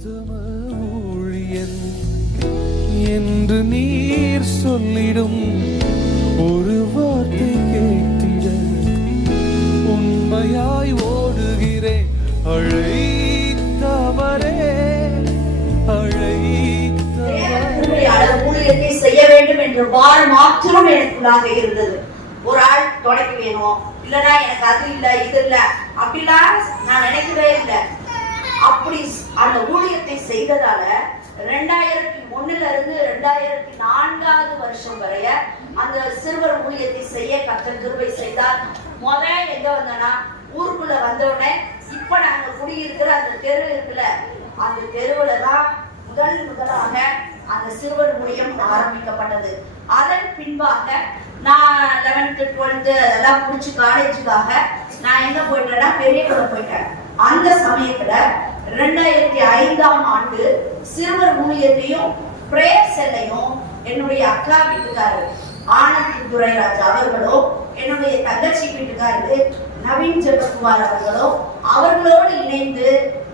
உத்தம ஊழியன் என்று நீர் சொல்லிடும் ஒரு வார்த்தை கேட்டிட உண்மையாய் ஓடுகிறேன். அழைத்தவரே ஊழியத்தை செய்ய வேண்டும் என்ற வாரம் மாத்திரம் எனக்குள்ளாக இருந்தது. ஒரு ஆள் தொடக்கி வேணும், இல்லைன்னா எனக்கு அது இல்லை இது இல்லை அப்படிலாம் நான் நினைக்கவே இல்லை. அப்படி அந்த ஊழியத்தை செய்ததால 2001 இருந்து 2004 வருஷம் வரைய அந்த சிறுவர் ஊழியத்தை செய்ய கர்த்தர் கிருபை செய்தார். எங்க வந்தோம்னா ஊருக்குள்ள வந்தோடனே இப்ப நாங்க குடியிருக்கிற அந்த தெரு இருக்குல்ல, அந்த தெருவுல தான் முதலாக அந்த சிறுவர் ஊழியம் ஆரம்பிக்கப்பட்டது. அதன் பின்பாக நான் 11th 12th அதெல்லாம் முடிச்சு காலேஜுக்காக நான் எங்க போயிட்டேன்னா பெரியகுளம் போயிட்டேன். அந்த சமயத்துல 2005ஆம் ஆண்டு சிறுவர் ஊழியத்தையும் பிரேயர் செல்லையும் என்னுடைய அக்கா வீட்டுக்காரர் ஆனந்த் துரைராஜ் அவர்களும் என்னுடைய தங்கச்சி வீட்டுக்காரரு நவீன் ஜெபகுமார் அவர்களும் அவர்களோடு இணைந்து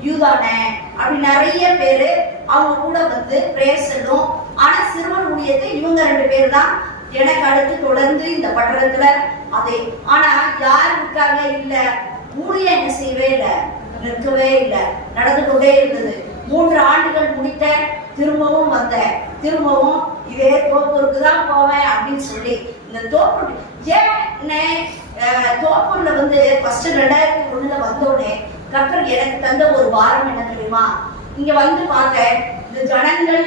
யூதானே அப்படி நிறைய பேரு அவங்க கூட வந்து பிரேயர் செல்லும். ஆனா சிறுவர் ஊழியத்தை இவங்க 2 பேர் தான் எனக்கு அடுத்து தொடர்ந்து இந்த பட்டணத்துல அதை ஆனா யார் இருக்காங்க இல்ல, ஊழியம் என்ன செய்யவே இல்லை, நிற்கவே இல்லை, நடந்து கொண்டே இருந்தது. 3 ஆண்டுகள் முடித்த, திரும்பவும் வந்தேன், திரும்பவும் இதே தோப்பூருக்கு தான் போவேன் அப்படின்னு சொல்லி இந்த தோப்பூர் தோப்பூர்ல வந்து ஃபர்ஸ்ட் 2001 வந்தோடனே கர்த்தர் எனக்கு தந்த ஒரு வாரம் என்ன தெரியுமா, இங்க வந்து பார்த்தேன் இந்த ஜனங்கள்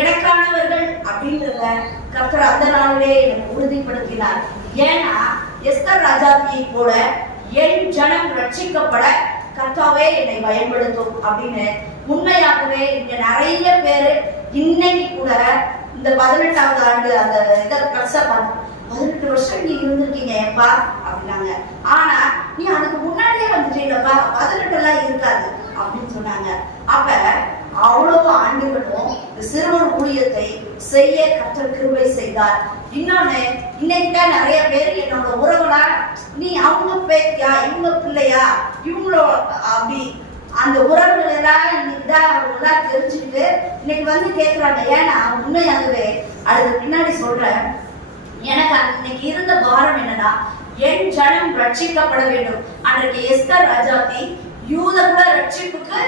எனக்கானவர்கள் அப்படின்றத கர்த்தர் அந்த நாளிலே எனக்கு உறுதிப்படுத்தினார். ஏன்னா எஸ்தர் ராஜாத்தியை போல என் ஜனம் ரட்சிக்கப்பட கர்த்தாவே என்னை பயன்படுத்தும் அப்படின்னு உண்மையாகவே இங்க நிறைய பேரு இன்னைக்கு கூட இந்த 18வது ஆண்டு அந்த இதை கடைசா 18 வருஷம் நீ இருந்திருக்கீங்க எப்பா அப்படின்னாங்க. ஆனா நீ அதுக்கு முன்னாடியே வந்துட்டீங்கப்பா, 18 எல்லாம் இருக்காது அப்படின்னு சொன்னாங்க. அப்ப அவ்வளவு ஆண்டுகளும் இந்த சிறுவர் ஊழியத்தை செய்ய கர்த்தர் கிருபை செய்தார். இன்னொன்னு, இன்னைக்குதான் நிறைய பேர் என்னோட உறவுகளா, நீ அவங்க பேத்தியா இவங்க பிள்ளையா இவங்களோ அப்படி அந்த உறவுகள் எல்லாம் இன்னைக்குதான் அவங்களெல்லாம் தெரிஞ்சுக்கிட்டு இன்னைக்கு வந்து கேட்கிறாங்க. ஏன்னா உண்மையாகவே அதுக்கு பின்னாடி சொல்றேன், எனக்கு இன்னைக்கு இருந்த பாரம் என்னன்னா என் ஜனம் ரட்சிக்கப்பட வேண்டும். அன்றைக்கு எஸ்தர் ராஜாத்தி யூத கூட ரட்சிப்புக்கு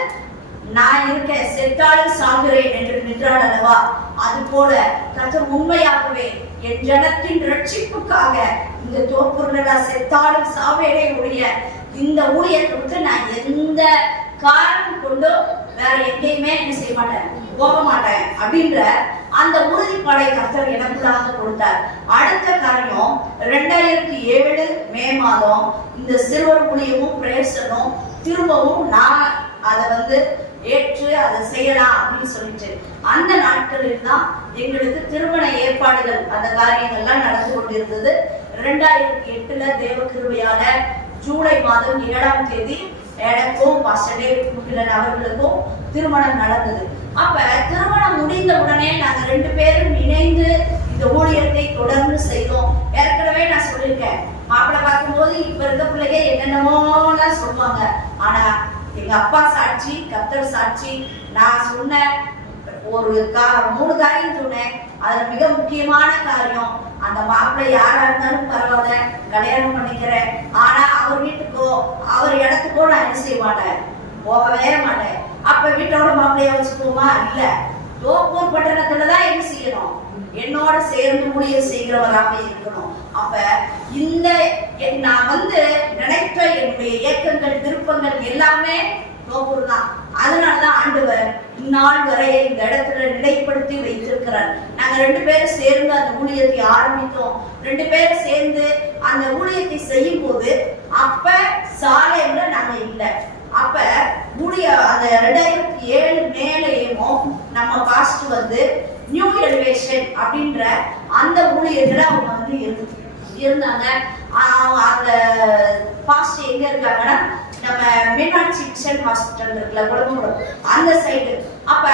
நான் இருக்கேன், செத்தாலும் சாகுறேன் என்று நின்றாள் அல்லவா, அது போல கர்த்தர் உண்மையாகவே என் ஜனத்தின் ரட்சிப்புக்காக இந்த தோப்பூர்ல செத்தாலும் சாவேனே உடைய இந்த ஊழியத்துக்கு நான் எந்த காரணம் கொண்டு வேற எங்கேயுமே என்ன செய்ய மாட்டேன், போக மாட்டேன் அப்படின்ற அந்த உறுதிப்பாடை கர்த்தர் எனக்குள்ளாக கொடுத்தார். அடுத்த காரியம் 2007 மே மாதம் இந்த சிறுவர் ஊழியமும் பிரேசனும் திரும்பவும் நான் அதை வந்து ஏற்று அதை செய்யலாம் அப்படின்னு சொல்லிட்டு அந்த நாட்களில் தான் எங்களுக்கு திருமண ஏற்பாடுகள் அந்த காரியங்கள்லாம் நடந்து கொண்டிருந்தது. 2008 தேவ கிருபையால ஜூலை மாதம் 7ஆம் தேதி எனக்கும் பாஸ்டர் டேவிட் முகிலன் அவர்களுக்கும் திருமணம் நடந்தது. அப்ப திருமணம் முடிந்த உடனே நாங்க 2 பேரும் இணைந்து இந்த ஊழியத்தை தொடர்ந்து செய்தோம். ஏற்கனவே நான் சொல்லியிருக்கேன், மாப்பிள்ளை பார்க்கும்போது இப்ப இருக்க பிள்ளைங்க என்னென்னமோலாம் சொல்லுவாங்க. ஆனா எங்க அப்பா சாட்சி, கர்த்தர் சாட்சி, நான் சொன்ன ஒரு 3 காரியம் சொன்னேன். அதுல மிக முக்கியமான காரியம், அந்த மாப்பிள்ளை யாரா இருந்தாலும் பரவாயில்ல கல்யாணம் பண்ணிக்கிறேன், ஆனா அவர் வீட்டுக்கோ அவர் இடத்துக்கோ நான் என்ன செய்ய மாட்டேன், போகவே மாட்டேன். அப்ப வீட்டோட மாப்பிள்ளைய வச்சுக்கோமா, இல்ல தோப்பூர் பட்டணத்துலதான் என்ன செய்யணும், என்னோட சேர்ந்து ஊழியர் செய்கிறவராக இருக்கணும். அப்ப இந்த நான் வந்து நினைத்த என்னுடைய இயக்கங்கள் விருப்பங்கள் எல்லாமே தோப்பூர் தான். அதனாலதான் ஆண்டவர் இந்நாள் வரை இந்த இடத்துல நிலைப்படுத்தி வைத்திருக்கிறார். நாங்க 2 பேரும் சேர்ந்து அந்த ஊழியத்தை ஆரம்பித்தோம். 2 பேரும் சேர்ந்து அந்த ஊழியத்தை செய்யும் போது அப்ப சாலையில நாங்க இல்லை. அப்ப ஊழிய அந்த 2007 மேலேயும் நம்ம பாஸ்ட் வந்து நியூ எலிவேஷன் அப்படின்ற அந்த ஊழியத்துல அவங்க வந்து இருந்தாங்க. அந்த பாஸ்ட் எங்க இருக்காங்கன்னா நம்ம மீனாட்சி மிஷன் ஹாஸ்பிட்டல் இருக்குல்ல குளம்புரம் அந்த சைடு. அப்ப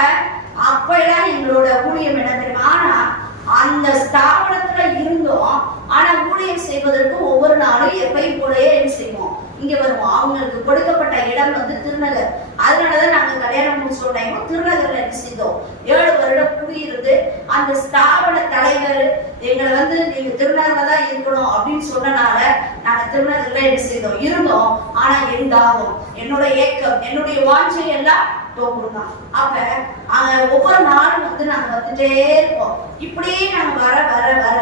எல்லாம் எங்களோட ஊழியம் என்ன தெரியுமா, ஆனா அந்த ஸ்தாபனத்துல இருந்தோம். ஆனா ஊழியம் செய்வதற்கு ஒவ்வொரு நாளும் எப்பயும் போலயே என்ன செய்வோம், இங்க வருவோம். அவங்களுக்கு கொடுக்கப்பட்ட இடம் வந்து திருநகர். அதனாலதான் நாங்க கல்யாணம் அப்படின்னு சொன்னோம். திருநகர்ல என்ன செய்தோம், 7 வருடம் குடியிருந்து அந்த ஸ்தாபன தலைவர் எங்களை வந்து நீங்க திருநகர்ல தான் இருக்கணும் அப்படின்னு சொன்னனால நாங்க திருநகர்ல என்ன செய்தோம், இருந்தோம். ஆனா எந்தாகும் என்னோட ஏக்கம், என்னுடைய வாஞ்சை எல்லாம் தோங்குதான். அப்ப ஒவ்வொரு நாளும் வந்து நாங்க வந்துட்டே இருப்போம். இப்படியே நாங்க வர வர வர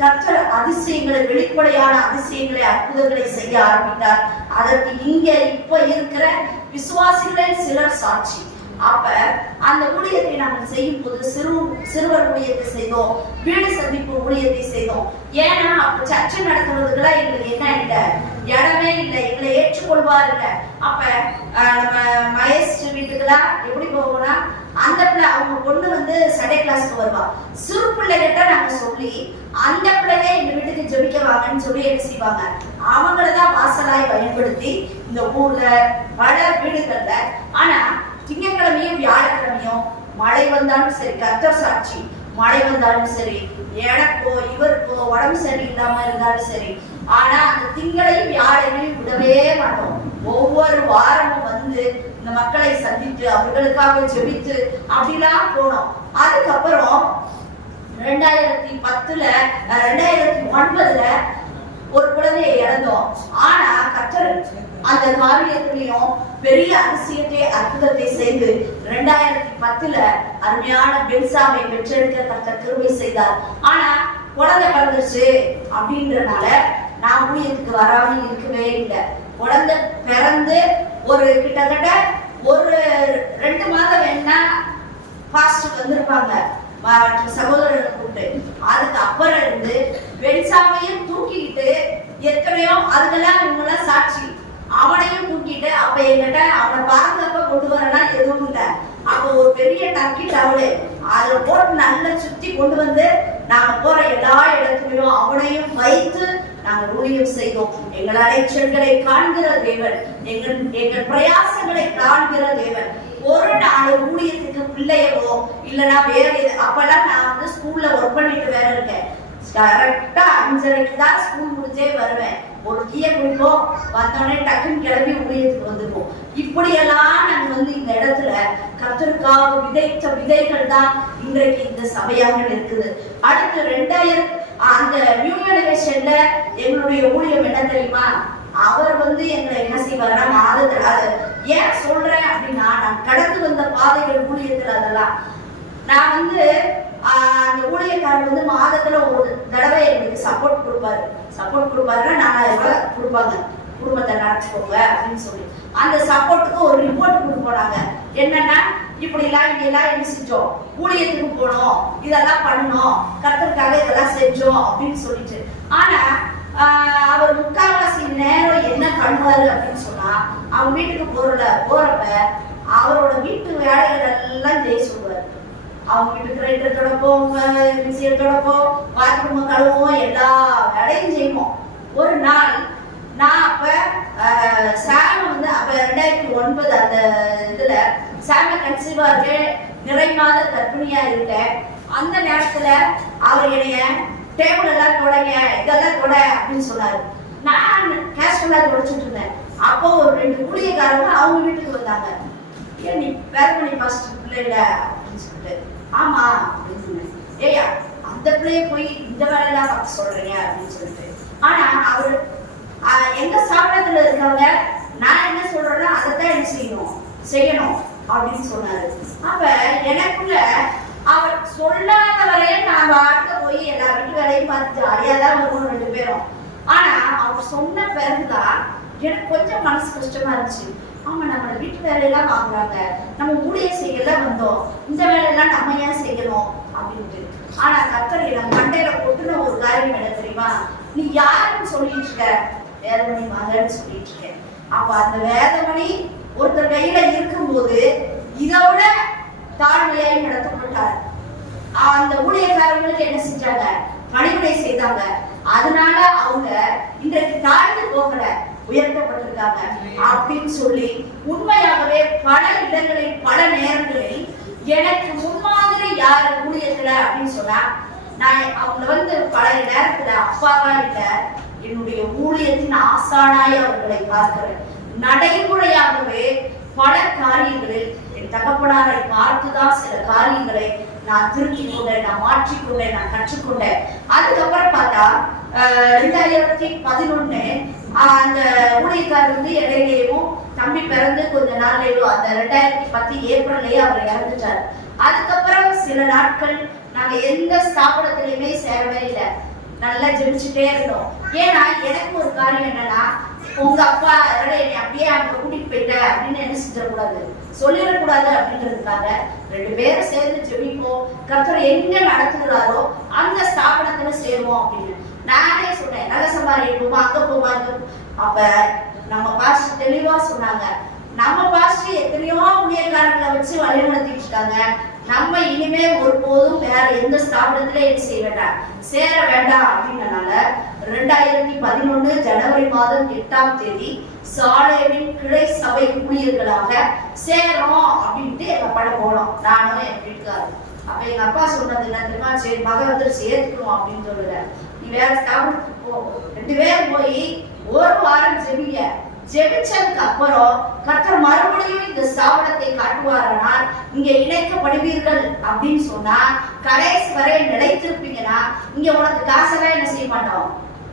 கர்த்தர் அதிசயங்களை, வெளிப்படையான அதிசயங்களை, அற்புதங்களை செய்ய ஆரம்பித்தார். அதற்கு இங்க இப்ப இருக்கிற விசுவாசிகளில் சிலர் சாட்சி. அப்ப அந்த ஊழியத்தை நாங்கள் செய்யும் போது சிறுவர் ஊழியத்தை செய்தோம், வீடு சந்திப்பு ஊழியத்தை செய்தோம். ஏன்னா அப்ப சர்ச்சை நடத்துறதுக்குலாம் எங்களுக்கு என்ன இல்லை, இடமே இல்லை, எங்களை ஏற்றுக்கொள்வார் இல்லை. அப்ப நம்ம மகேஷ் வீட்டுக்குலாம் எப்படி போவோம்னா, அந்த பிள்ளை அவங்க பொண்ணு வந்து சண்டே கிளாஸ்க்கு வருவா. சிறு பிள்ளைகிட்ட நாங்க சொல்லி அந்த பிள்ளைங்க எங்க வீட்டுக்கு ஜெபிக்க வாங்கன்னு சொல்லி என்ன செய்வாங்க, அவங்களதான் வாசலாய் பயன்படுத்தி இந்த ஊர்ல பல வீடுகள்ல. ஆனா திங்கட்கிழமையும் வியாழக்கிழமையும் மழை வந்தாலும் சரி, கர்த்தர் சாட்சி, மழை வந்தாலும் சரி, எனக்கோ இவருக்கோ உடம்பு சரி இல்லாம இருந்தாலும் சரி, ஆனா அந்த திங்களையும் வியாழையும் விடவே மாட்டோம். ஒவ்வொரு வாரமும் வந்து இந்த மக்களை சந்தித்து அவர்களுக்காக ஜெபித்து அப்படிலாம் போனோம். அதுக்கப்புறம் 2010 2009 ஒரு குழந்தையை இழந்தோம். ஆனா கர்த்தர் அந்த காரியத்திலையும் பெரிய அதிசயத்தை, அற்புதத்தை செய்து 2010 அருமையான பென்சாவை பெற்றெடுக்க கர்த்தர் கிருபை செய்தார். ஆனா குழந்தை பிறந்துச்சு அப்படின்றனால நான் ஊழியத்துக்கு வராமல் இருக்கவே இல்லை. குழந்தை பிறந்து ஒரு கிட்டத்தட்ட ஒரு 2 மாதம் வேணா பாஸ்டர் வந்திருப்பாங்க சகோதரனை கூப்பிட்டு. அதுக்கு அப்புறம் இருந்து பென்சாமையும் தூக்கிக்கிட்டு எத்தனையோ அதுக்கெல்லாம் இவங்கெல்லாம் சாட்சி, அவனையும் தூக்கிட்டு அப்ப என்கிட்ட அவனை பாதுகாப்பா கொண்டு வரனா எதுவும் இல்லை. அப்ப ஒரு பெரிய டக்கி டவலு அதுல போட்டு நல்லா சுத்தி கொண்டு வந்து நாங்க போற எல்லா இடத்துலயும் அவனையும் வைத்து நாங்கள் ஊழியம் செய்தோம். எங்கள் அலைச்சல்களை காண்கிற தேவன், எங்கள் பிரயாசங்களை காண்கிற தேவன். ஒரு நாள் ஊழியத்துக்கு பிள்ளையவோ இல்லைன்னா வேற அப்பெல்லாம் நான் வந்து ஸ்கூல்ல ஒர்க் பண்ணிட்டு வேற இருக்கேன். கரெக்டா 5:30 தான் ஸ்கூல் முடிஞ்சே வருவேன். ஒரு டீயை குடிப்போம், வந்தோடனே டக்குன்னு கிளம்பி ஊழியத்துக்கு வந்துருவோம். இப்படியெல்லாம் நாங்க வந்து இந்த இடத்துல கர்த்தருக்காக விதைத்த விதைகள் தான் இன்றைக்கு இந்த சபையாக இருக்குது. அடுத்து 2000 அந்த நியூ எலிவேஷன்ல எங்களுடைய ஊழியம் என்ன தெரியுமா, அவர் வந்து எங்களை என்ன செய்வாருன்னா மாதத்துல, அது ஏன் சொல்றேன் அப்படின்னா நான் கடந்து வந்த பாதைகள் ஊழியத்துல அதெல்லாம் நான் வந்து அந்த ஊழியக்காரர் வந்து மாதத்துல ஒரு தடவை எங்களுக்கு சப்போர்ட் கொடுப்பாருன்னா 4000 ரூபாய் கொடுப்பாங்க, குடும்பத்தை நடத்திக்கோங்க அப்படின்னு சொல்லி. அந்த சப்போர்ட்டுக்கு ஒரு ரிப்போர்ட் கொடுக்க போனாங்க. என்னன்னா இப்படிலாம் இங்கெல்லாம் என்ன செஞ்சோம், ஊழியத்துக்கு போனோம், இதெல்லாம் பண்ணோம், கர்த்தருக்காக இதெல்லாம் செஞ்சோம் அப்படின்னு சொல்லிட்டு. ஆனா அவர் 3/4 நேரம் என்ன பண்ணுவாரு அப்படின்னு சொன்னா, அவங்க வீட்டுக்கு போறப்ப அவரோட வீட்டு வேலைகள் எல்லாம் செய்ய சொல்லுவாரு. அவங்க வீட்டுக்கு ரைட்டர் தொடப்போம், மிக்சியர் தொடப்போம், பாத்ரூம் கழுவோம், எல்லா வேலையும் செய்வோம். ஒரு நாள் நான் அப்ப சாம வந்து அப்ப 2009 அந்த இதுல சாம கன்சீவா இருக்கு, நிறை மாத கர்ப்பிணியா இருக்கேன். அந்த நேரத்துல அவர் என்னைய டேபிள் எல்லாம் தொடங்க, இதெல்லாம் தொட அப்படின்னு சொன்னாரு. நான் கேஷுவலா தொடச்சிட்டு இருந்தேன். அப்போ ஒரு 2 ஊழியக்காரங்க அவங்க வீட்டுக்கு வந்தாங்க. ஏன் நீ வேர்மணி பாஸ்டர் பிள்ளை இல்ல அப்படின்னு சொல்லிட்டு. ஆமா அப்படின்னு சொன்னேன். ஏயா அந்த பிள்ளைய போய் இந்த வேலையெல்லாம் பார்த்து சொல்றீங்க அப்படின்னு சொல்லிட்டு. ஆனா அவரு எங்க சாப்பிடத்துல இருக்காங்க, நான் என்ன சொல்றேன்னா அதைத்தான் என்ன செய்யணும் அப்படின்னு சொன்னாரு. அப்ப எனக்குள்ள அவர் சொல்லாத வரைய நான் வாழ்க்கை போய் எல்லா வீட்டு வேலையும் பார்த்து ஜாலியாதான் வருவோம் 2 பேரும். ஆனா அவர் சொன்ன பிறகுதான் எனக்கு கொஞ்சம் மனசு கஷ்டமா இருந்துச்சு. ஆமா நம்ம வீட்டு வேலையெல்லாம் வாங்குறாங்க, நம்ம ஊழியம் செய்யலாம் வந்தோம், இந்த வேலையெல்லாம் நம்ம ஏன் செய்யணும் அப்படின்ட்டு. ஆனா கர்த்தர் நம்ம மண்டையில கொட்டுன ஒரு காரியம் என்ன தெரியுமா, நீ யாருன்னு சொல்லிட்டு இருக்க, வேதமணி மகன்னு சொல்லிட்டு இருக்க. அப்ப அந்த வேதமணி ஒருத்தர் கையில இருக்கும்போது இதோட தாழ்மையாய் நடத்தப்பட்டார். அந்த ஊழியக்காரங்களுக்கு என்ன செஞ்சாங்க, பணிவிடை செய்தாங்க. அதனால அவங்க இன்றைக்கு தாழ்ந்து போகல, உயர்த்தப்பட்டிருக்காங்க அப்படின்னு சொல்லி உண்மையாகவே பல இடங்களில் பல நேரங்களில் எனக்கு முன்மாதிரி யாரு ஊழியத்துல அப்படின்னு சொன்னா, நான் அவங்கள வந்து பல நேரத்துல அப்பாவா இல்ல, என்னுடைய ஊழியத்தின் ஆசானாய் அவர்களை பார்க்கிறேன். நடைமுறையாகவே பல காரியங்களில் என் தகப்பனாரை பார்த்துதான் சில காரியங்களை நான் திருத்திக் கொண்டேன், நான் மாற்றிக்கொண்டேன், நான் கற்றுக்கொண்டேன். அதுக்கப்புறம் பார்த்தா 2011 அந்த ஊழியக்காரர் வந்து இடையிலேயும் தம்பி பிறந்து கொஞ்ச நாள்லயோ அந்த 2010 ஏப்ரல்லையே அவர் இறந்துட்டார். அதுக்கப்புறம் சில நாட்கள் நாங்க எந்த ஸ்தாபனத்திலையுமே சேரவே இல்லை. நல்லா ஜெபிச்சுட்டே இருந்தோம். ஏன்னா எனக்கு ஒரு காரியம் என்னன்னா, உங்க அப்பா என்னை அப்படியே அங்க கூட்டிட்டு போயிட்ட அப்படின்னு என்ன செஞ்சிடக்கூடாது, சொல்லிடக்கூடாது அப்படின்றதுக்காக 2 பேரும் சேர்ந்து ஜெபிப்போம். கர்த்தர் எங்க நடத்துகிறாரோ அந்த ஸ்தாபனத்துல சேருவோம் அப்படின்னு நானே சொன்னேன். நகசமாரி போமா, அங்க போமா. அப்ப நம்ம பாஸ்டர் தெளிவா சொன்னாங்க, நம்ம பாஸ்டர் எத்தனையோ ஊழியக்காரங்களை வச்சு வழி நடத்திட்டு இருக்காங்க. நம்ம இனிமே ஒருபோதும் வேற எந்த ஸ்தாபனத்திலே என்ன செய்ய வேண்டாம், சேர வேண்டாம் அப்படின்றனால 2011 ஜனவரி மாதம் 8ஆம் தேதி சாலேமின் கிளை சபை ஊழியர்களாக சேரோம் அப்படின்ட்டு எங்க பட போனோம். நானும் என் வீட்டுக்காரர். அப்ப எங்க அப்பா சொன்னது என்ன தெரியுமா, சரி மகன் வந்து சேர்த்துக்கணும் அப்படின்னு சொல்லுற, நீ வேற ஸ்தாபனத்துக்கு போ. 2 பேரும் போய் ஒரு வாரம் ஜெபிங்க. ஜெபிச்சதுக்கு அப்புறம் கர்த்தர் மறுபடியும் இந்த ஸ்தாபனத்தை காட்டுவாரானால் இங்க இணைக்கப்படுவீர்கள் அப்படின்னு சொன்னா கடைசி வரை நிலைத்திருப்பீங்கன்னா இங்க உனக்கு காசெல்லாம் என்ன செய்ய மாட்டோம்,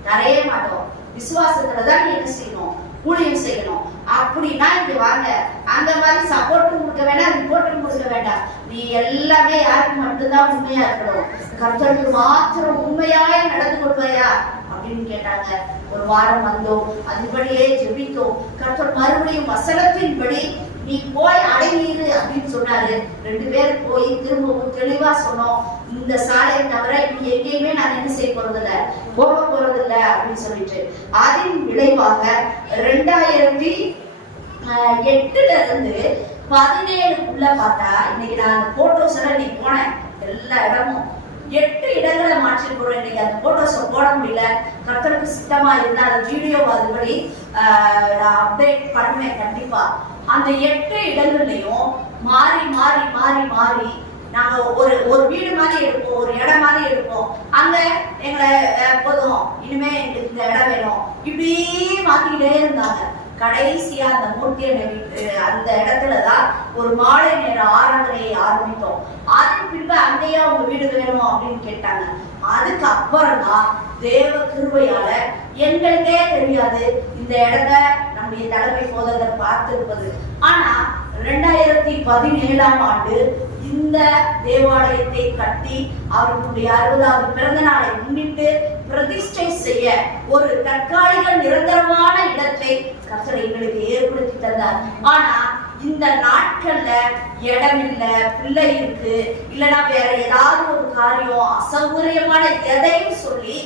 தரையே மாட்டோம். விசுவாசத்துலதான் என்ன செய்யணும், ஊழியம் செய்யணும். அப்படின்னா இங்க வாங்க. அந்த மாதிரி சப்போர்ட்டும் கொடுக்க வேண்டாம், ரிப்போர்ட்டும் கொடுக்க வேண்டாம். நீ எல்லாமே யாருக்கு மட்டும்தான் உண்மையா இருக்கணும், கர்த்தருக்கு மாத்திரம் உண்மையாய் நடந்து கொள்வாயா அப்படின்னு கேட்டாங்க. ஒரு வாரம் வந்தோம், அதுபடியே ஜெபித்தோம். கர்த்தர் மறுபடியும் வசனத்தின்படி நீ போய் அடங்கிரு அப்படின்னு சொன்னாரு. 2 பேரும் போய் திரும்பவும் தெளிவா சொன்னோம், இந்த சாலை தவிர நீ எங்கேயுமே நான் என்ன செய்ய போறதில்ல, போக போறதில்ல அப்படின்னு சொல்லிட்டு அதன் விளைவாக 2008ல இருந்து 17க்குள்ள பார்த்தா இன்னைக்கு நான் அந்த போட்டோஸ் எல்லாம் நீ போனேன் எல்லா இடமும் 8 இடங்களை மாற்றிருக்கிறோம். இன்னைக்கு அந்த போட்டோஸை போட முடியல. கர்த்தருக்கு சித்தமா இருந்தா அந்த வீடியோ அதுபடி நான் அப்டேட் பண்ணுவேன் கண்டிப்பா. அந்த 8 இடங்கள்லயும் மாறி மாறி மாறி மாறி நாங்க ஒரு வீடு மாதிரி எடுப்போம், ஒரு இடம் மாதிரி எடுப்போம். அங்க எங்களை போதும் இனிமே எங்களுக்கு இந்த இடம் வேணும் இப்படி மாத்திக்கிட்டே இருந்தாங்க. கடைசியா அந்த மூர்த்தி அந்த இடத்துலதான் ஒரு மாலை நேர ஆராதனையை ஆரம்பித்தோம். அதன் பின்பு அங்கேயா உங்க வீடு வேணும் அப்படின்னு கேட்டாங்க. அதுக்கு அப்புறம் தான் தேவ கிருபையால எங்களுக்கே தெரியாது இந்த இடத்த நம்முடைய தலைமை போதகர் பார்த்திருப்பது. ஆனா 2017ஆம் ஆண்டு இந்த தேவாலயத்தை கட்டி அவர்களுடைய 60வது பிறந்த நாளை முன்னிட்டு பிரதிஷ்டை செய்ய ஒரு தற்காலிக நிரந்தரமான இடத்தை கர்த்தர் எங்களுக்கு ஏற்படுத்தி தந்தார். ஆனா இந்த நாட்கள்ல இடம் இல்ல, பிள்ளை இருக்கு, இல்லைன்னா வேற ஏதாவது ஒரு காரியம் அசௌகரியமான எதையும் சொல்லி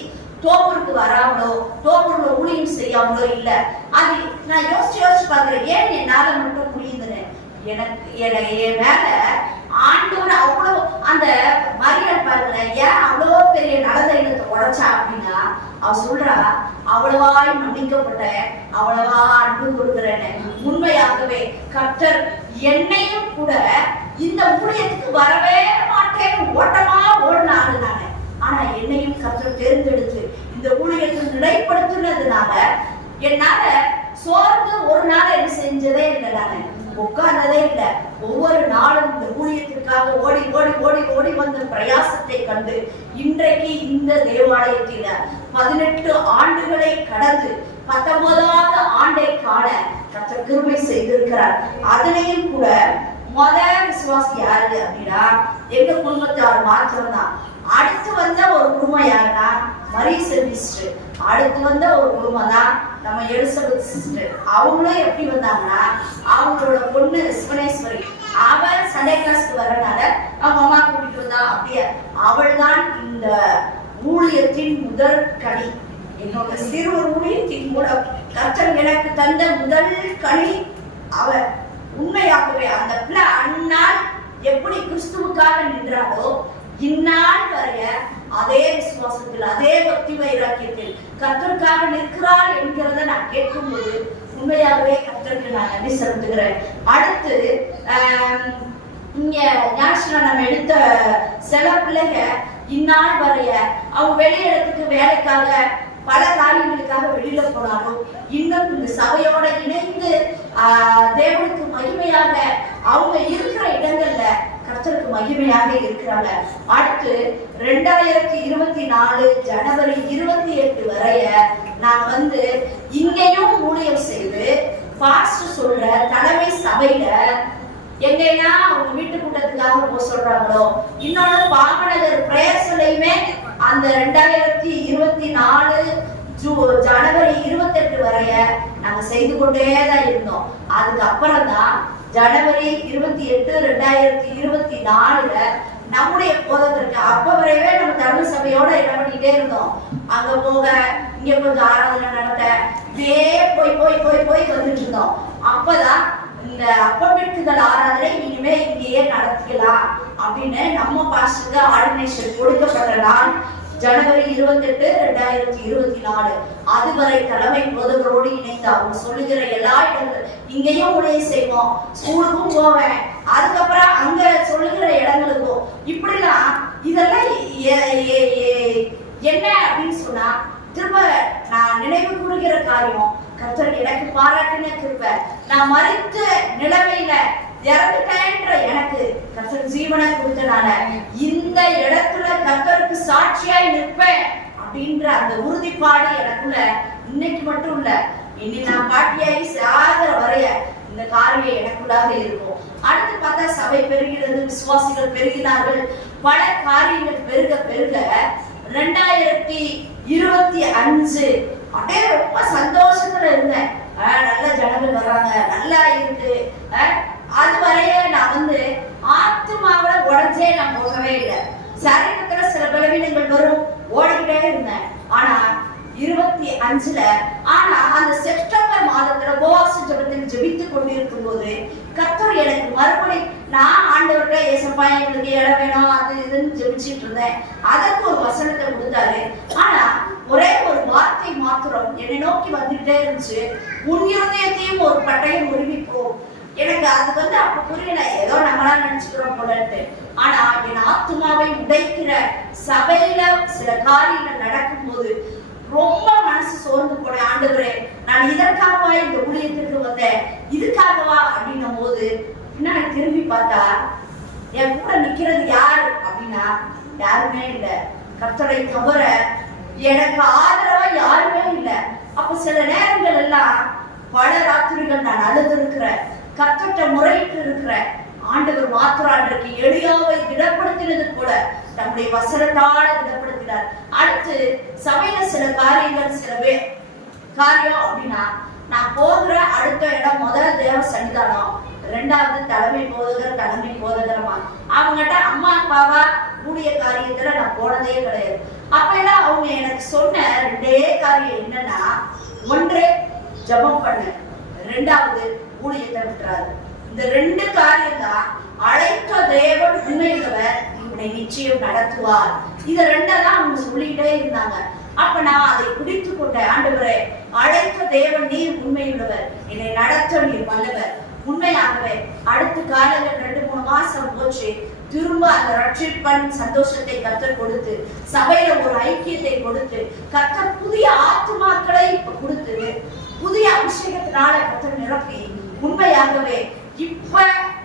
தோப்பூருக்கு வராமலோ தோப்பூர்ல ஊழியம் செய்யாமலோ இல்ல. அது நான் யோசிச்சு பாக்குறேன், ஏன் என்னால மட்டும் முடியுதுன்னு. எனக்கு என் மேல ஆண்டவர் அவ்வளவு அந்த மரியாதை பாருங்க, ஏன் அவ்வளோ பெரிய நடந்த இடத்தை உடைச்சா அப்படின்னா அவ சொல்றா, அவ்வளவாய் மன்னிக்கப்பட்ட, அவ்வளவா அன்பு கொடுக்கிறேன்னு. உண்மையாகவே கர்த்தர் என்னையும் கூட இந்த ஊழியத்துக்கு வரவே மாட்டேன்னு ஓட்டமா ஓடினாரு நானு. ஆனா என்னையும் கர்த்தர் தேர்ந்தெடுத்து இந்த ஊழியத்தை நிலைப்படுத்தினதுனால என்னால சோர்ந்து ஒரு நாள் என்ன செஞ்சதே இல்லை, நானு உட்கார்ந்ததே இல்லை. ஒவ்வொரு நாளும் இந்த ஊழியத்திற்காக ஓடி ஓடி ஓடி ஓடி வந்த பிரயாசத்தை கண்டு இன்றைக்கு இந்த தேவாலயத்தில 18 ஆண்டுகளை கடந்து 19வது ஆண்டை காண கர்த்தர் கிருபை செய்திருக்கிறார். அதுலயும் கூட முதல் விசுவாசி யாரு அப்படின்னா எங்க குடும்பத்தார் மாத்திரம் தான். அடுத்து வந்த ஒரு குடும்பம் யாருன்னா மரியசெல்வி சிஸ்டர். அடுத்து வந்த ஒரு குடும்பம் தான் நம்ம எலிசபெத் சிஸ்டர். அவங்களும் எப்படி வந்தாங்கன்னா அவங்களோட பொண்ணு சிவனேஸ்வரி, அவள் சண்டே கிளாஸ்க்கு வரனால அவங்க அம்மா கூட்டிட்டு வந்தா. அப்படியே அவள் தான் இந்த ஊழியத்தின் முதல் கனி. என்னோட சிறுவர் ஊழியத்தின் கூட கர்த்தர் எனக்கு தந்த முதல் கனி அவ. உண்மையாகவே அந்த பிள்ளை அந்நாள் எப்படி கிறிஸ்துவுக்காக நின்றாலோ இந்நாள் வரைய அதே விசுவாசத்தில் அதே பக்தி வைராக்கியத்தில் கர்த்தருக்காக நிற்கிறார் என்கிறத நான் கேட்கும்போது உண்மையாகவே கர்த்தருக்கு நான் நன்றி செலுத்துகிறேன். அடுத்து இங்க ஞாயிற்றுக்கிழமை நம்ம எடுத்த சில பிள்ளைங்க இந்நாள் வரைய அவங்க வெளியிடத்துக்கு வேலைக்காக பல காரியங்களுக்காக வெளியில போனாலும் இன்னும் இந்த சபையோட இணைந்து தேவனுக்கு மகிமையாக அவங்க இருக்கிற இடங்கள்ல கர்த்தருக்கு மகிமையாக இருக்கிறாங்க. அடுத்து 2024 ஜனவரி 28 வரைய நான் இங்கேயும் ஊழியம் செய்து பாஸ்டர் சொல்ற தலைமை சபையில எங்கன்னா அவங்க வீட்டு கூட்டத்துக்காக போக சொல்றாங்களோ, இன்னொன்னு பாமநகர் பிரேயர்ஸ்லயுமே அந்த 2024 ஜனவரி 28 வரைய நாங்க செய்து கொண்டேதான் இருந்தோம். அதுக்கப்புறம் தான் ஜனவரி 28 2024 நம்முடைய போதத்திற்கு அப்ப வரையவே நம்ம தர்ம சபையோட என்ன பண்ணிட்டே இருந்தோம். அங்க போக இங்க கொஞ்சம் ஆராதனை நடத்த இதே போய் வந்துட்டு இருந்தோம். அப்பதான் இந்த அப்பமிட்டுகள் ஆராதனை இனிமே இங்கேயே நடத்திக்கலாம் அப்படின்னு நம்ம பாஸ்டருக்கு ஆர்டினேஷன் கொடுக்கப்பட்ட நாள் ஜனவரி 28 2024. அதுவரை தலைமை போதகரோடு இணைந்து அவங்க சொல்லுகிற எல்லா இடங்களும் இங்கேயும் ஊழியம் செய்வோம், ஸ்கூலுக்கும் போவேன், அதுக்கப்புறம் அங்க சொல்லுகிற இடங்களுக்கும் இப்படிலாம் இதெல்லாம் என்ன அப்படின்னு சொன்னா திரும்ப நான் நினைவு கூறுகிற காரியம் கர்த்தர் எனக்கு பாராட்டின கிருபை. நான் மரித்த நிலைமையில இறந்துட்டேன்ற எனக்கு கர்த்தர் ஜீவனை கொடுத்தனால இந்த இடத்துல கர்த்தருக்கு சாட்சியாய் நிற்பேன் அப்படின்ற அந்த உறுதிப்பாடு எனக்குள்ள இன்னைக்கு மட்டும் இல்ல, இனி நான் பாட்டியாகி சாகிற வரைய இந்த காரியம் எனக்குள்ளாக இருக்கும். அடுத்து பார்த்தா சபை பெருகிறது, விசுவாசிகள் பெருகினார்கள், பல காரியங்கள் பெருக 2025 அப்படியே ரொம்ப சந்தோஷத்துல இருந்தேன். நல்ல ஜனங்கள் வர்றாங்க, நல்லா இருக்கு. அது வரைய நான் ஆத்மாவில உடஞ்சே நான் போகவே இல்லை. சரீரத்துல சில பலவீனங்கள் வரும், ஓடிக்கிட்டே இருந்தேன். ஆனா 25 அந்த செப்டம்பர் மாதத்துல உபவாச ஜெபத்தில் ஜெபித்துக் கொண்டிருக்கும் போது கர்த்தர் எனக்கு மறுபடி நான் ஆண்டவர்கிட்ட ஏசப்பா எங்களுக்கு இடம் வேணும் அது இதுன்னு ஜெபிச்சுட்டு இருந்தேன். அதற்கு ஒரு வசனத்தை கொடுத்தாரு. ஆனா ஒரே ஒரு வார்த்தை மாத்திரம் என்னை நோக்கி வந்துட்டே இருந்துச்சு, உன் இருதயத்தையும் ஒரு பட்டயம் உருவிப்போம். எனக்கு அது அப்ப புரியல, ஏதோ நம்மளா நினைச்சுக்கிறோம் போலட்டு. ஆனா என் ஆத்மாவை உடைக்கிற சபையில சில காரியங்கள் நடக்கும் போது ரொம்ப மனசு சோர்ந்து போனேன். ஆண்டவரே, நான் இதற்காகவா இந்த ஊழியத்திற்கு வந்தேன், இதுக்காகவா அப்படின்னும் போது பின்னாடி திரும்பி பார்த்தா என் கூட நிக்கிறது யாரு அப்படின்னா யாருமே இல்லை. கர்த்தரை தவிர எனக்கு ஆதரவா யாருமே இல்லை. அப்ப சில நேரங்கள் எல்லாம் பல ராத்திரிகள் நான் அழுது இருக்கிறேன், கர்த்தர்ட்ட முறையிட்டு இருக்கிறேன். ஆண்டவர் மாத்திராண்டருக்கு எளியாவை திடப்படுத்தினது போல நம்முடைய வசனத்தால திடப்படுத்தினார். அடுத்து சபையில சில காரியங்கள் காரியம் அப்படின்னா நான் போகிற அடுத்த இடம் முதல் தேவ சன்னிதானம், 2வது தலைமை போதகரமா அவங்ககிட்ட அம்மா அப்பாவா கூடிய காரியத்துல நான் போனதே கிடையாது. அப்ப எல்லாம் அவங்க எனக்கு சொன்ன 2 காரியம் என்னன்னா, 1 ஜெபம் பண்ண, 2வது ஊழியத்தை விட்டுறாரு. இந்த 2 காரியம் தான் அழைத்த தேவன் உண்மையுள்ளவர், இவனை நிச்சயம் நடத்துவார். இத 2 தான் அவங்க சொல்லிட்டே இருந்தாங்க. அப்ப நான் அதை பிடித்து கொண்டேன். ஆண்டவரே, அழைத்த தேவன் நீர் உண்மையுள்ளவர், என்னை நடத்த நீர் வல்லவர். உண்மையாகவே அடுத்த காலங்கள் 2-3 மாசம் போச்சு. திரும்ப அந்த ரட்சிப்பன் சந்தோஷத்தை கர்த்தர் கொடுத்து, சபையில ஒரு ஐக்கியத்தை கொடுத்து, கர்த்தர் புதிய ஆத்துமாக்களை கொடுத்து, புதிய அபிஷேகத்தினால கர்த்தர் நிரப்பி, உண்மையாகவே இப்ப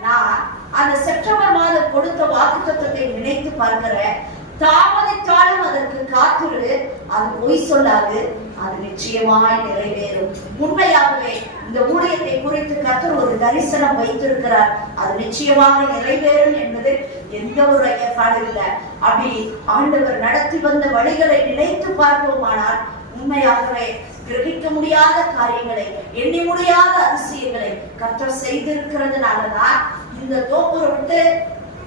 நான் அந்த செப்டம்பர் மாதம் கொடுத்த வாக்குத்தத்தத்தை நினைத்து பார்க்கிறேன். தாமதித்தாலும் அதற்கு காத்துரு, அது பொய் சொல்லாது, அது நிச்சயமாய் நிறைவேறும். உண்மையாகவே இந்த ஊழியத்தை குறித்து கர்த்தர் ஒரு தரிசனம் வைத்திருக்கிறார், அது நிச்சயமாக நிறைவேறும் என்பது எந்த ஒரு ஐயப்பாடு இல்லை. அப்படி ஆண்டவர் நடத்தி வந்த வழிகளை நினைத்து பார்ப்போமானால் உண்மையாகவே கிரகிக்க முடியாத காரியங்களை, எண்ணி முடியாத அதிசயங்களை கர்த்தர் செய்திருக்கிறதுனாலதான் இந்த தோப்பூரை விட்டு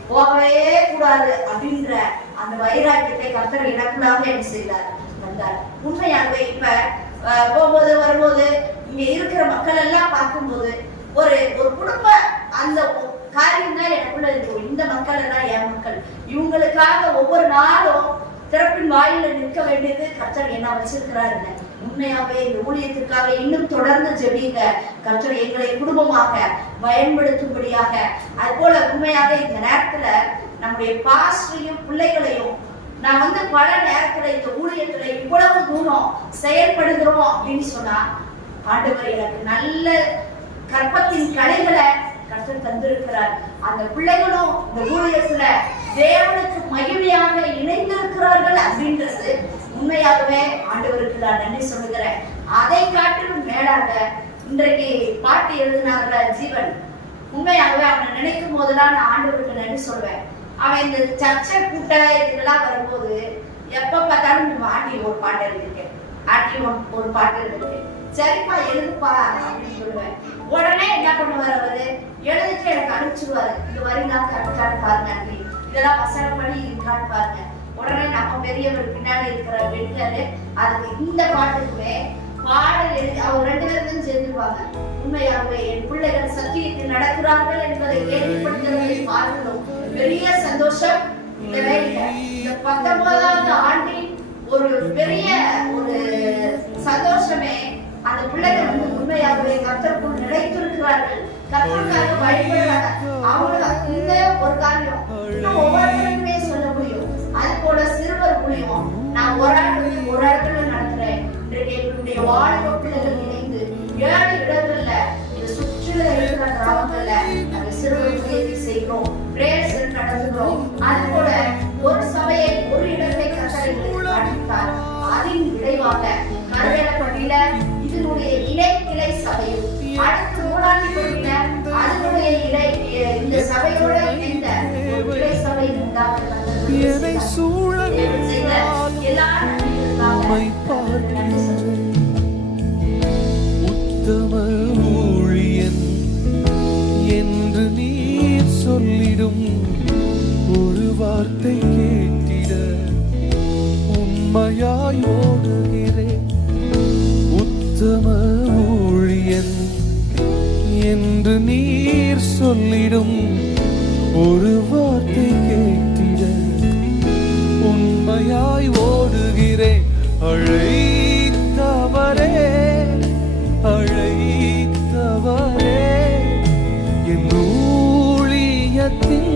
போகவே கூடாது அப்படின்ற அந்த வைராக்கியத்தை கர்த்தர் எனக்குள்ளாக என்ன செய்தார் வந்தார். உண்மையாகவே இப்ப போகும்போது வரும்போது இங்க இருக்கிற மக்கள் எல்லாம் பார்க்கும்போது ஒரு குடும்ப அந்த காரியம் தான் எனக்குள்ள இருக்கும். இந்த மக்கள் எல்லாம் என் மக்கள், இவங்களுக்காக ஒவ்வொரு நாளும் திறப்பின் வாயில நிற்க வேண்டியது கர்த்தர் என்ன வச்சிருக்கிறாருங்க. உண்மையாகவே இந்த ஊழியத்திற்காக இன்னும் தொடர்ந்து ஜெபிங்க. கர்த்தர் எங்களை குடும்பமாக பயன்படுத்தும்படியாக. அது போல உண்மையாக இந்த நேரத்துல நம்முடைய பாஸ்டரையும் பிள்ளைகளையும் நான் வந்து பல நேரத்துல இந்த ஊழியத்துல இவ்வளவு தூரம் செயல்படுகிறோம் அப்படின்னு சொன்னா, ஆண்டவர் எனக்கு நல்ல கற்பத்தின் கலைகளை கற்றுத் தந்திருக்கிறார். அந்த பிள்ளைகளும் இந்த ஊழியத்துல தேவனுக்கு மகிமையாக இணைந்திருக்கிறார்கள் அப்படின்றது உண்மையாகவே ஆண்டவருக்கு நான் நன்றி சொல்லுகிறேன். அதை காட்டிலும் மேலாக இன்றைக்கு பாட்டு எழுதினார்ல ஜீவன், உண்மையாகவே அவனை நினைக்கும் போதெல்லாம் நான் ஆண்டவருக்கு நன்றி சொல்வேன். அவன் இந்த சர்ச்சை கூட்ட இதெல்லாம் வரும்போது எப்ப பார்த்தாலும் நம்ம ஆட்டி ஒரு பாட்டு எழுதிருக்கேன், ஆட்டி ஒரு பாட்டு எழுதிருக்கேன், சரிப்பா எழுதுப்பா அப்படின்னு சொல்லுவேன். உடனே என்ன பண்ணுவார் அவரு, எழுதிட்டு எனக்கு அனுப்பிச்சிருவாரு, இது வரீங்களா கரெக்டான்னு பாருங்க, இதெல்லாம் வசனப்படி இருக்கான்னு பாருங்க. உடனே நம்ம பெரியவர் பின்னாடி இருக்கிற பெண்கள் அதுக்கு இந்த பாட்டுக்குமே பாடல் எழுதி அவங்க 2 பேரும் சேர்ந்துருவாங்க. உண்மையாகவே என் பிள்ளைகள் சத்தியத்தில் நடக்கிறார்கள் என்பதை ஏற்படுத்துவதை பார்க்கிறோம். பெரிய சந்தோஷம் இல்லவே இல்லை. இந்த 19வது ஆண்டின் ஒரு பெரிய ஒரு சந்தோஷமே அந்த பிள்ளைகள் வந்து உண்மையாகவே கர்த்தருக்குள் நிலைத்திருக்கிறார்கள், கர்த்தருக்காக வழிபடுறாங்க. அவங்க இந்த ஒரு காரியம் இன்னும் ஒவ்வொருத்தருக்குமே சொல்ல முடியும். அது போல சிறுவர் மூலியம் நான் ஒரு இடத்துல நடத்துறேன். இன்றைக்கு என்னுடைய வாழ்வு பிள்ளைகள் இணைந்து 7 இடங்கள்ல இந்த சுற்றில இருக்கிற கிராமங்கள்ல நாங்க சிறுவர் முயற்சி செய்கிறோம், பிரேயர்ஸ் நடத்துகிறோம். அது போல ஒரு சபையை ஒரு இடத்தை கட்டளைகளுக்கு காண்பித்தார். அதன் விளைவாக கருவேலப்பட்டியில இதனுடைய இணை கிளை சபையும், அடுத்து மூடாண்டி பகுதியில அதனுடைய இணை இந்த சபையோட இணைந்த ஒரு கிளை சபை உண்டாக உத்தம ஊழியன் என்று நீர் சொல்லிடும் ஒரு வார்த்தை கேட்டிட உண்மையாய் ஓடுகிறேன். உத்தம ஊழியன் என்று நீர் சொல்லிடும் ஒரு வார்த்தை கேட்டிட உண்மையாய் ஓடுகிறேன். அழைத்தவரே அழைத்தவரே என் ஊழியத்தின்